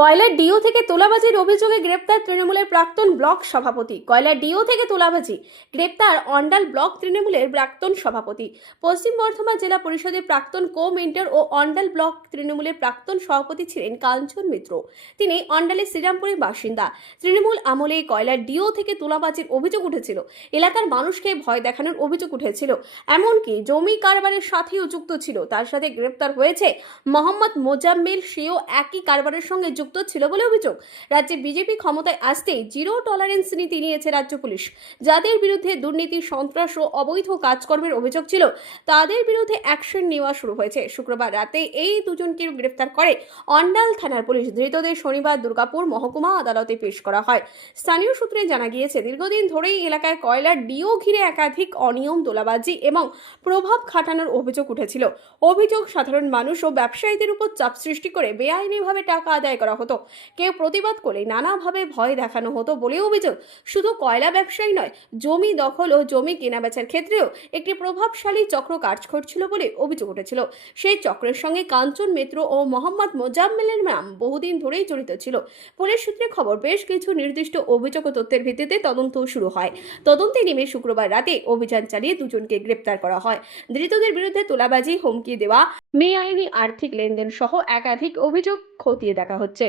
কয়লার ডিও থেকে তোলাবাজির অভিযোগে গ্রেপ্তার তৃণমূলের প্রাক্তন ব্লক সভাপতি। কয়লার ডিও থেকে তোলাবাজি গ্রেপ্তার অন্ডাল ব্লক তৃণমূলের প্রাক্তন সভাপতি। পশ্চিম বর্ধমান জেলা পরিষদের প্রাক্তন কো মেন্টর ও অন্ডাল ব্লক তৃণমূলের প্রাক্তন সভাপতি ছিলেন কাঞ্চন মিত্র। তিনি অন্ডালের শ্রীরামপুরের বাসিন্দা। তৃণমূল আমলে কয়লার ডিও থেকে তোলাবাজির অভিযোগ উঠেছিল। এলাকার মানুষকে ভয় দেখানোর অভিযোগ উঠেছিল। এমনকি জমি কারবারের সাথেও যুক্ত ছিল। তার সাথে গ্রেপ্তার হয়েছে মোহাম্মদ মোজাম্মেল, সেও একই কারবারের সঙ্গে যুক্ত ছিল বলে অভিযোগ। রাজ্যে বিজেপি ক্ষমতায় আসতেই জিরো টলারেন্স নীতি নিয়েছে রাজ্য পুলিশ। যাদের বিরুদ্ধে দুর্নীতি, সন্ত্রাস ও অবৈধ কাজকর্মের অভিযোগ ছিল তাদের বিরুদ্ধে অ্যাকশন নেওয়া শুরু হয়েছে। শুক্রবার রাতে এই দুজনকে গ্রেফতার করে অন্ডাল থানার পুলিশ। ধৃতদের শনিবার দুর্গাপুর মহকুমা আদালতে পেশ করা হয়। স্থানীয় সূত্রে জানা গিয়েছে, দীর্ঘদিন ধরেই এলাকায় কয়লার ডিও ঘিরে একাধিক অনিয়ম, তোলাবাজি এবং প্রভাব খাটানোর অভিযোগ উঠেছিল। অভিযোগ, সাধারণ মানুষ ও ব্যবসায়ীদের উপর চাপ সৃষ্টি করে বেআইনিভাবে টাকা আদায় করা হতো। কেউ প্রতিবাদ করলে নানাভাবে ভয় দেখানো হতো বলে অভিযোগ। শুধু কয়লা ব্যবসায়ী নয়, জমি দখল ও জমি কেনাবেচার ক্ষেত্রেও একটি প্রভাবশালী চক্র কাজ করছিল বলে অভিযোগ উঠেছিল। সেই চক্রের সঙ্গে কাঞ্চন মিত্র ও মোহাম্মদ মোজাম্মেলের নাম বহুদিন ধরেই জড়িত ছিল। পুলিশ সূত্রে খবর, বেশ কিছু নির্দিষ্ট অভিযোগ ও তথ্যের ভিত্তিতে তদন্ত শুরু হয়। তদন্তে নেমে শুক্রবার রাতে অভিযান চালিয়ে দুজনকে গ্রেপ্তার করা হয়। ধৃতদের বিরুদ্ধে তোলাবাজি, হুমকি দেওয়া, বেআইনি আর্থিক লেনদেন সহ একাধিক অভিযোগ খতিয়ে দেখা হচ্ছে।